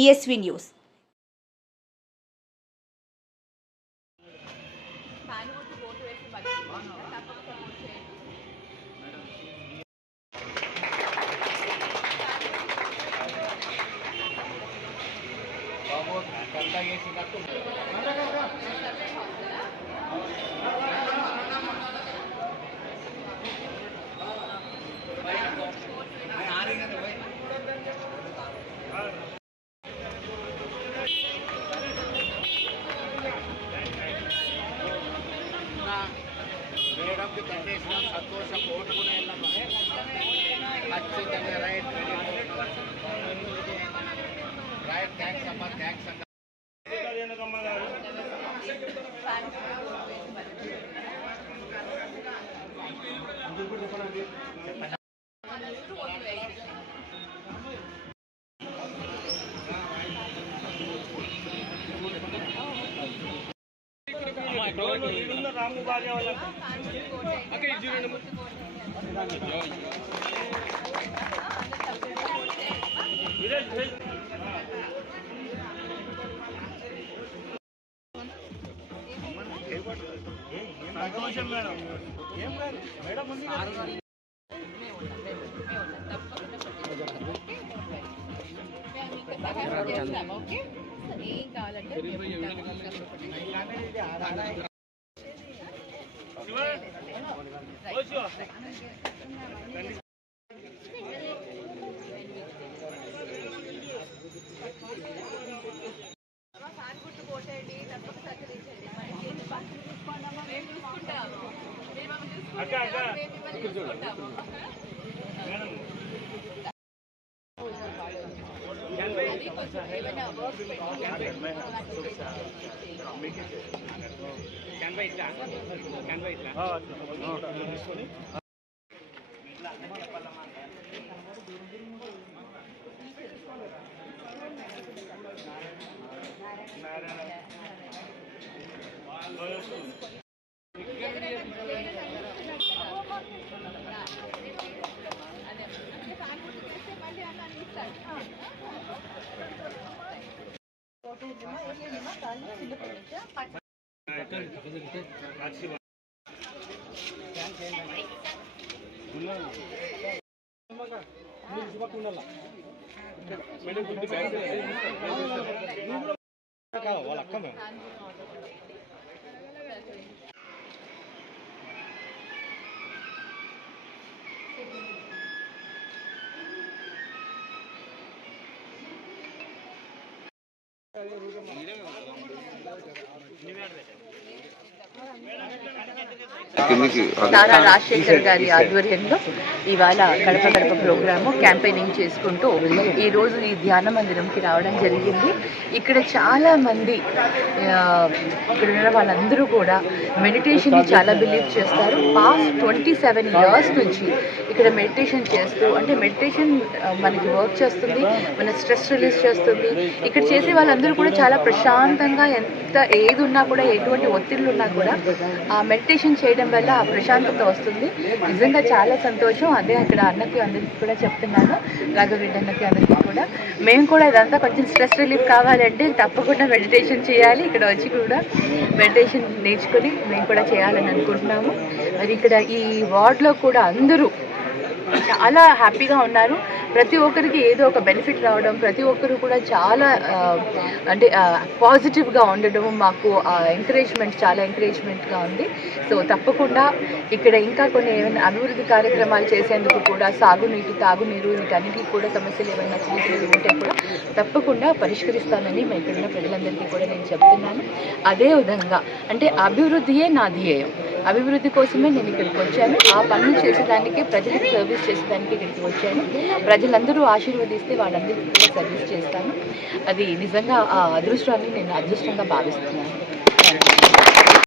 ESV news. సంతోషం ఓటుకునే ఖచ్చితంగా right right thanks అమ్మా థ్యాంక్స్ అన్న రాము భార్య వాళ్ళ సంతోషం మేడం ఏం మేడం ఓకే ఏం కావాలంటే వాళ్ళ అక్క మేము నారా రాజశేఖర్ గారి ఆధ్వర్యంలో ఇవాళ గడప గడప ప్రోగ్రాము క్యాంపెయినింగ్ చేసుకుంటూ ఈరోజు ఈ ధ్యాన మందిరంకి రావడం జరిగింది. ఇక్కడ చాలామంది ఇక్కడ ఉన్న వాళ్ళందరూ కూడా మెడిటేషన్ని చాలా బిలీవ్ చేస్తారు. పాస్ట్ 27 years నుంచి ఇక్కడ మెడిటేషన్ చేస్తూ, అంటే మెడిటేషన్ మనకి వర్క్ చేస్తుంది, మన స్ట్రెస్ రిలీజ్ చేస్తుంది. ఇక్కడ చేసే వాళ్ళందరూ కూడా చాలా ప్రశాంతంగా, ఎంత ఏది ఉన్నా కూడా, ఎటువంటి ఒత్తిళ్ళు ఉన్నా కూడా ఆ మెడిటేషన్ చేయడం వల్ల ఆ ప్రశాంతత వస్తుంది. నిజంగా చాలా సంతోషం. అదే అక్కడ అన్నకి అందరికీ కూడా చెప్తున్నాను, రాఘవరెడ్డి అన్నకి అందరికీ కూడా. మేము కూడా ఇదంతా కొంచెం స్ట్రెస్ రిలీఫ్ కావాలంటే తప్పకుండా మెడిటేషన్ చేయాలి. ఇక్కడ వచ్చి కూడా మెడిటేషన్ నేర్చుకొని మేము కూడా చేయాలని అనుకుంటున్నాము. మరి ఇక్కడ ఈ వార్డులో కూడా అందరూ చాలా హ్యాపీగా ఉన్నారు. ప్రతి ఒక్కరికి ఏదో ఒక బెనిఫిట్ రావడం, ప్రతి ఒక్కరు కూడా చాలా అంటే పాజిటివ్గా ఉండడం, మాకు చాలా ఎంకరేజ్మెంట్గా ఉంది. సో తప్పకుండా ఇక్కడ ఇంకా కొన్ని ఏమైనా అభివృద్ధి కార్యక్రమాలు చేసేందుకు కూడా, సాగునీటి, తాగునీరు, వీటన్నిటికీ కూడా సమస్యలు ఏమైనా చిన్న చిన్నవి ఉంటే కూడా తప్పకుండా పరిష్కరిస్తానని మా ఇక్కడ ఉన్న ప్రజలందరికీ కూడా నేను చెప్తున్నాను. అదేవిధంగా అంటే అభివృద్ధియే నా ధ్యేయం. అభివృద్ధి కోసమే నేను ఇక్కడికి వచ్చాను. ఆ పనులు చేసేదానికి, ప్రజలకు సర్వీస్ చేసేదానికి ఇక్కడికి వచ్చాను. ప్రజలందరూ ఆశీర్వదిస్తే వాళ్ళందరికీ కూడా సర్వీస్ చేస్తాను. అది నిజంగా ఆ అదృష్టాన్ని నేను అదృష్టంగా భావిస్తున్నాను.